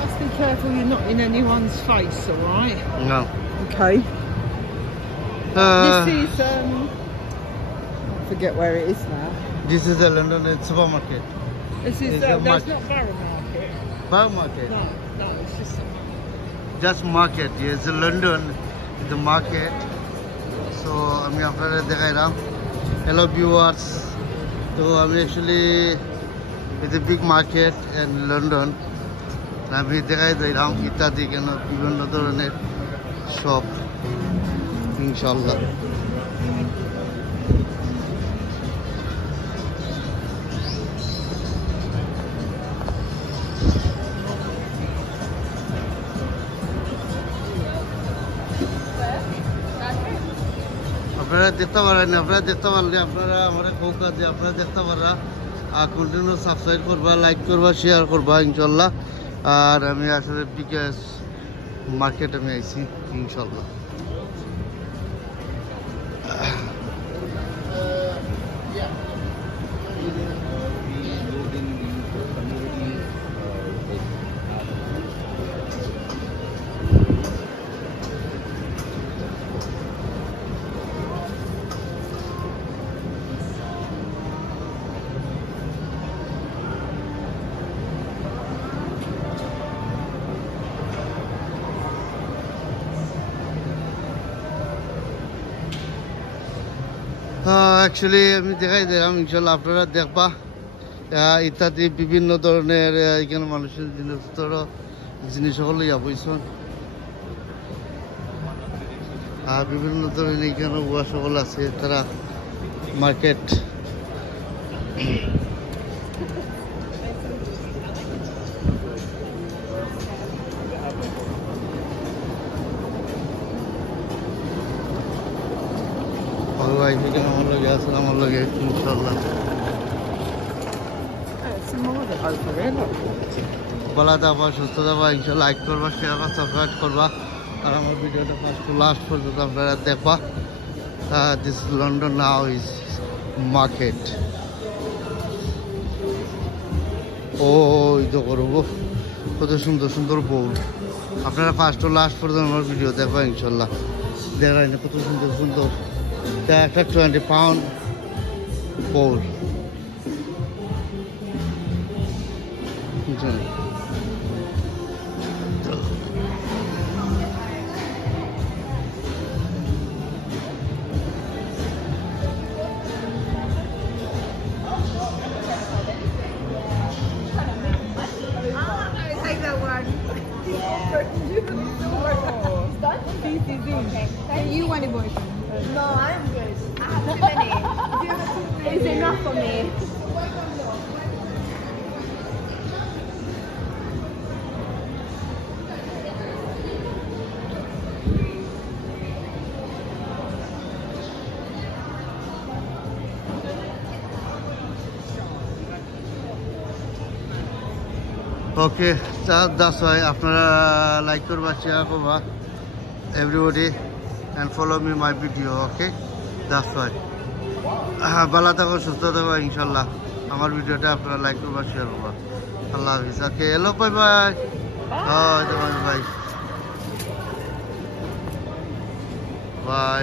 Just be careful you're not in anyone's face, all right? No. Okay. This is, I forget where it is now. This is a London supermarket. This is, that's not Borough Market. Borough Market? No, it's just a... Just market. Yes, London, the market. So, I'm going to show. Hello viewers. So, I'm actually it's a big market in London. I'm going to show you ইত্যাদি কেন বিভিন্ন ধরনের shop. Inshallah. আপনারা দেখতে পারেন আপনারা আমারে কৌকা যে আপনারা দেখতে পাররা আর কন্টিনিউ সাবস্ক্রাইব করবা লাইক করবা শেয়ার করবা ইনশাআল্লাহ আর আমি আসলে বিকাশ মার্কেট আমি আইছি ইনশাআল্লাহ অ্যাকচুয়ালি আমি দেখাই দিলাম ইনশাল্লাহ আপনারা দেখবা ইত্যাদি বিভিন্ন ধরনের এখানে মানুষের জিনিস সকল বইছেন আর বিভিন্ন ধরনের এখানে উয়া সকল আছে তারা মার্কেট ভাই এখানে আমার লগে আসলে আমার লগে ইনশাআল্লাহ ভালো থাকবা সুস্থ থাকবা ইনশাআল্লাহ লাইক করবা শেয়ার করবা সাবস্ক্রাইব করবা আর আমার ভিডিওটা ফার্স্ট টু লাস্ট পর্যন্ত আপনারা দেখবা this London now is market ওই তো করবো কত সুন্দর সুন্দর বউল আপনারা ফার্স্ট টু লাস্ট পর্যন্ত আমার ভিডিও দেখবা ইনশাআল্লাহ দেখাই না কত সুন্দর সুন্দর একটা 20 pound bowl. Take that one. You want a boyfriend? No, I'm good. I have too many. It's enough for me. Okay, that's why আপনারা লাইক করবা শেয়ার করবা everybody and follow me my video, okay? That's why. ভালো থাকো সুস্থ থাকো ইনশাআল্লাহ আমার ভিডিওটা আপনারা লাইক করবা শেয়ার করবা আল্লাহ হাফেজ okay hello bye bye bye bye bye